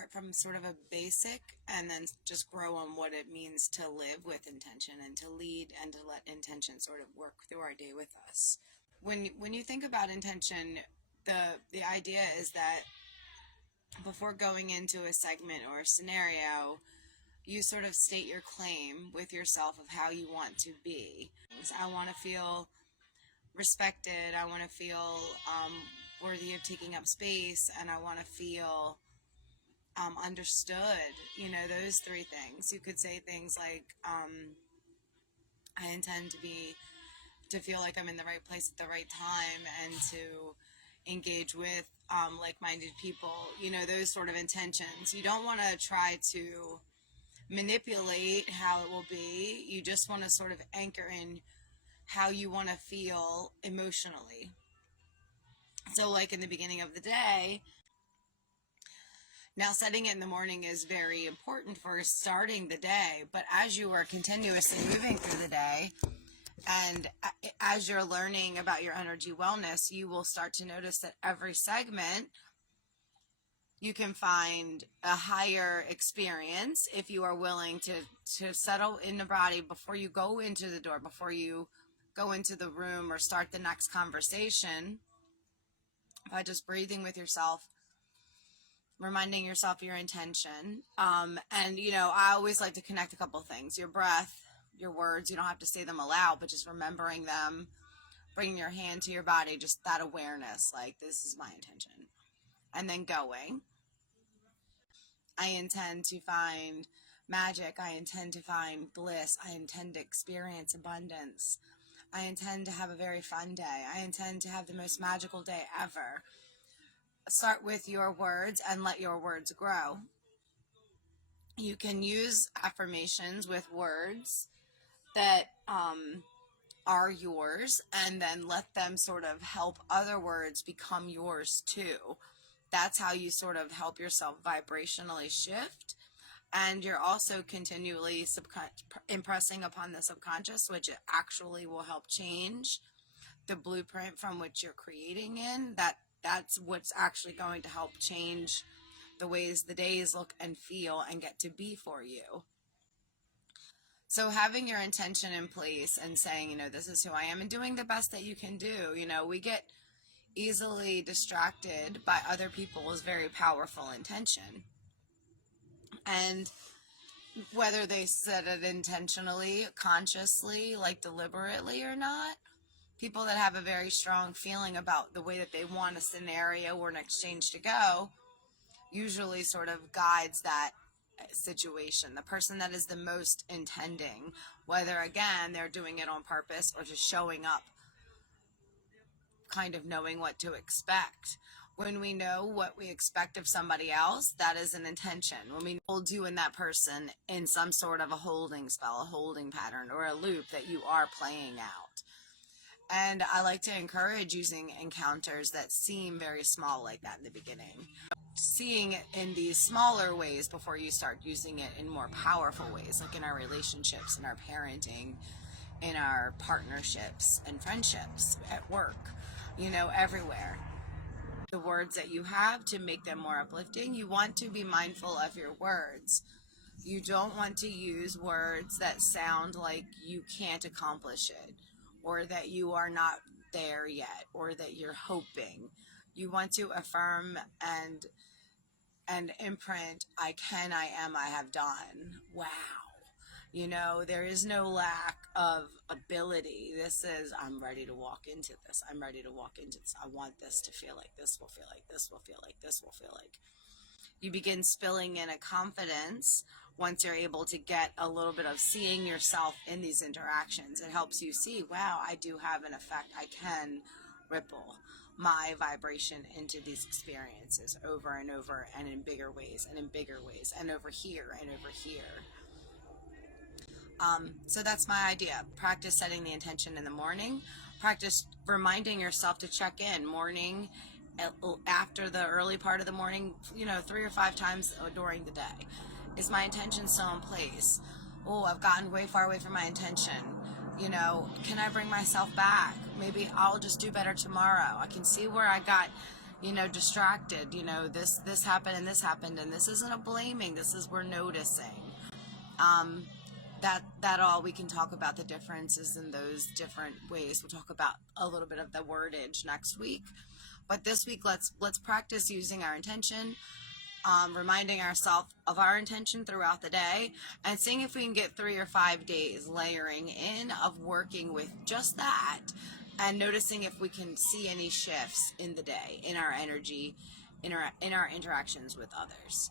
start from sort of a basic and then just grow on what it means to live with intention and to lead and to let intention sort of work through our day with us. When you think about intention, the idea is that before going into a segment or a scenario, you sort of state your claim with yourself of how you want to be. I want to feel respected. I want to feel worthy of taking up space, and I want to feel understood. Those three things. You could say things like, I intend to feel like I'm in the right place at the right time, and to engage with like-minded people. Those sort of intentions. You don't want to try to manipulate how it will be. You just want to sort of anchor in how you want to feel emotionally. So like in the beginning of the day, now setting it in the morning is very important for starting the day, but as you are continuously moving through the day, and as you're learning about your energy wellness, you will start to notice that every segment you can find a higher experience if you are willing to settle in the body before you go into the door, before you go into the room or start the next conversation, by just breathing with yourself, reminding yourself your intention. And, I always like to connect a couple things. Your breath, your words, you don't have to say them aloud, but just remembering them, bringing your hand to your body, just that awareness, like, this is my intention. And then going. I intend to find magic. I intend to find bliss. I intend to experience abundance. I intend to have a very fun day. I intend to have the most magical day ever. Start with your words and let your words grow. You can use affirmations with words that are yours, and then let them sort of help other words become yours too. That's how you sort of help yourself vibrationally shift. And you're also continually impressing upon the subconscious, which actually will help change the blueprint from which you're creating in. That's what's actually going to help change the ways the days look and feel and get to be for you. So having your intention in place and saying, this is who I am, and doing the best that you can do. We get easily distracted by other people's very powerful intention. And whether they set it intentionally, consciously, like deliberately or not, people that have a very strong feeling about the way that they want a scenario or an exchange to go usually sort of guides that situation. The person that is the most intending, whether again they're doing it on purpose or just showing up kind of knowing what to expect. When we know what we expect of somebody else, that is an intention. When we hold you and that person in some sort of a holding spell, a holding pattern, or a loop that you are playing out. And I like to encourage using encounters that seem very small like that in the beginning. Seeing it in these smaller ways before you start using it in more powerful ways, like in our relationships, in our parenting, in our partnerships and friendships, at work, everywhere. The words that you have, to make them more uplifting, you want to be mindful of your words. You don't want to use words that sound like you can't accomplish it, or that you are not there yet, or that you're hoping. You want to affirm and imprint, I can, I am, I have done. Wow. There is no lack of ability. This is, I'm ready to walk into this. I'm ready to walk into this. I want this to feel like this will feel like this will feel like this will feel like. You begin spilling in a confidence once you're able to get a little bit of seeing yourself in these interactions. It helps you see, wow, I do have an effect. I can ripple my vibration into these experiences over and over, and in bigger ways and in bigger ways, and over here and over here. So that's my idea. Practice setting the intention in the morning. Practice reminding yourself to check in morning, after the early part of the morning, 3 or 5 times during the day. Is my intention still in place? Oh, I've gotten way far away from my intention. Can I bring myself back? Maybe I'll just do better tomorrow. I can see where I got distracted. This happened and this happened, and this isn't a blaming. This is, we're noticing. That all, we can talk about the differences in those different ways. We'll talk about a little bit of the wordage next week, but this week let's practice using our intention, reminding ourselves of our intention throughout the day, and seeing if we can get 3 or 5 days layering in of working with just that, and noticing if we can see any shifts in the day, in our energy, in our interactions with others.